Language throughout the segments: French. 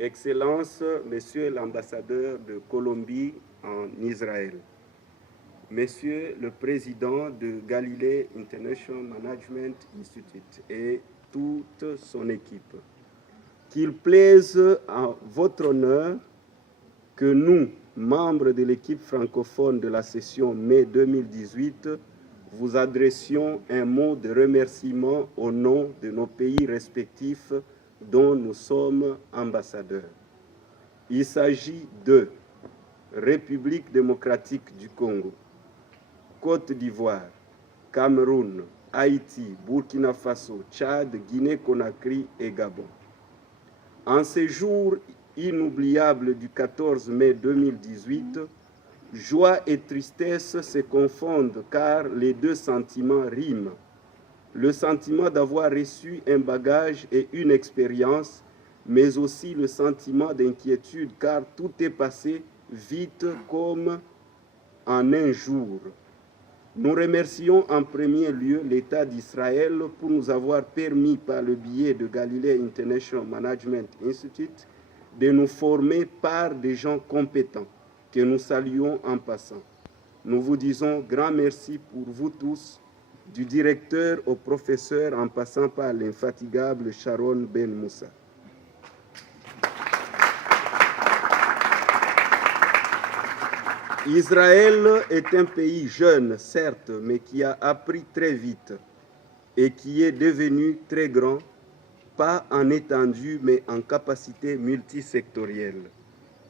Excellences, Monsieur l'ambassadeur de Colombie en Israël, Monsieur le Président de Galilée International Management Institute et toute son équipe, qu'il plaise à votre honneur que nous, membres de l'équipe francophone de la session mai 2018, vous adressions un mot de remerciement au nom de nos pays respectifs dont nous sommes ambassadeurs. Il s'agit de République démocratique du Congo, Côte d'Ivoire, Cameroun, Haïti, Burkina Faso, Tchad, Guinée-Conakry et Gabon. En ces jours inoubliables du 14 mai 2018, joie et tristesse se confondent car les deux sentiments riment. Le sentiment d'avoir reçu un bagage et une expérience, mais aussi le sentiment d'inquiétude car tout est passé vite comme en un jour. Nous remercions en premier lieu l'État d'Israël pour nous avoir permis par le biais de Galilée International Management Institute de nous former par des gens compétents que nous saluons en passant. Nous vous disons grand merci pour vous tous, du directeur au professeur en passant par l'infatigable Sharon Ben Moussa. Israël est un pays jeune, certes, mais qui a appris très vite et qui est devenu très grand, pas en étendue, mais en capacité multisectorielle.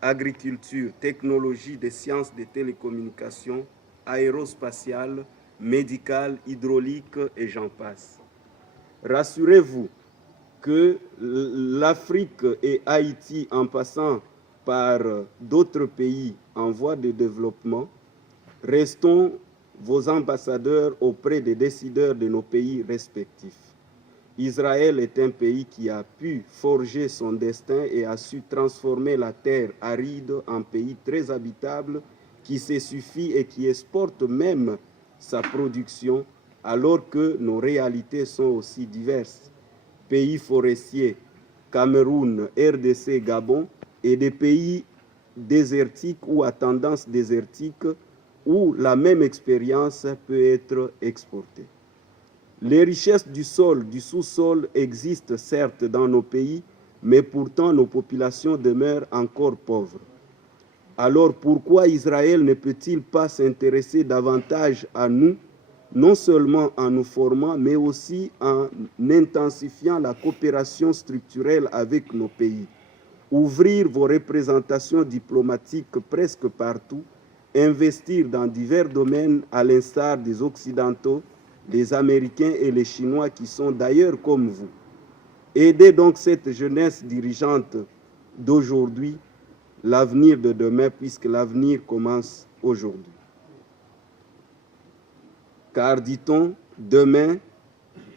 Agriculture, technologie des sciences des télécommunications, aérospatiale, médicale, hydraulique et j'en passe. Rassurez-vous que l'Afrique et Haïti, en passant par d'autres pays en voie de développement, restons vos ambassadeurs auprès des décideurs de nos pays respectifs. Israël est un pays qui a pu forger son destin et a su transformer la terre aride en pays très habitable qui se suffit et qui exporte même sa production alors que nos réalités sont aussi diverses. Pays forestiers, Cameroun, RDC, Gabon, et des pays désertiques ou à tendance désertique où la même expérience peut être exportée. Les richesses du sol, du sous-sol existent certes dans nos pays, mais pourtant nos populations demeurent encore pauvres. Alors pourquoi Israël ne peut-il pas s'intéresser davantage à nous, non seulement en nous formant, mais aussi en intensifiant la coopération structurelle avec nos pays? Ouvrir vos représentations diplomatiques presque partout, investir dans divers domaines à l'instar des Occidentaux, les Américains et les Chinois qui sont d'ailleurs comme vous. Aidez donc cette jeunesse dirigeante d'aujourd'hui, l'avenir de demain, puisque l'avenir commence aujourd'hui. Car, dit-on, demain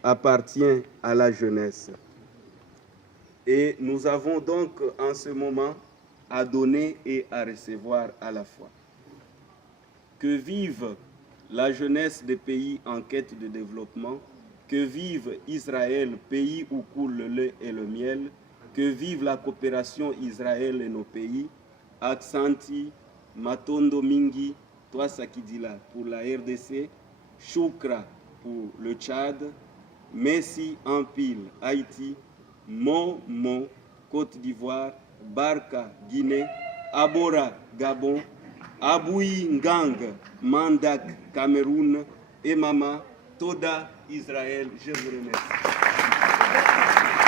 appartient à la jeunesse. Et nous avons donc en ce moment à donner et à recevoir à la fois. Que vive la jeunesse des pays en quête de développement, que vive Israël, pays où coule le lait et le miel, que vive la coopération Israël et nos pays, Aksanti, Matondo Mingi, toi Sakidila pour la RDC, Choukra pour le Tchad, Messi en pile Haïti, Mo, Côte d'Ivoire, Barka, Guinée, Abora, Gabon, Aboui, Ngang, Mandak, Cameroun, et Mama, Toda, Israël. Je vous remercie.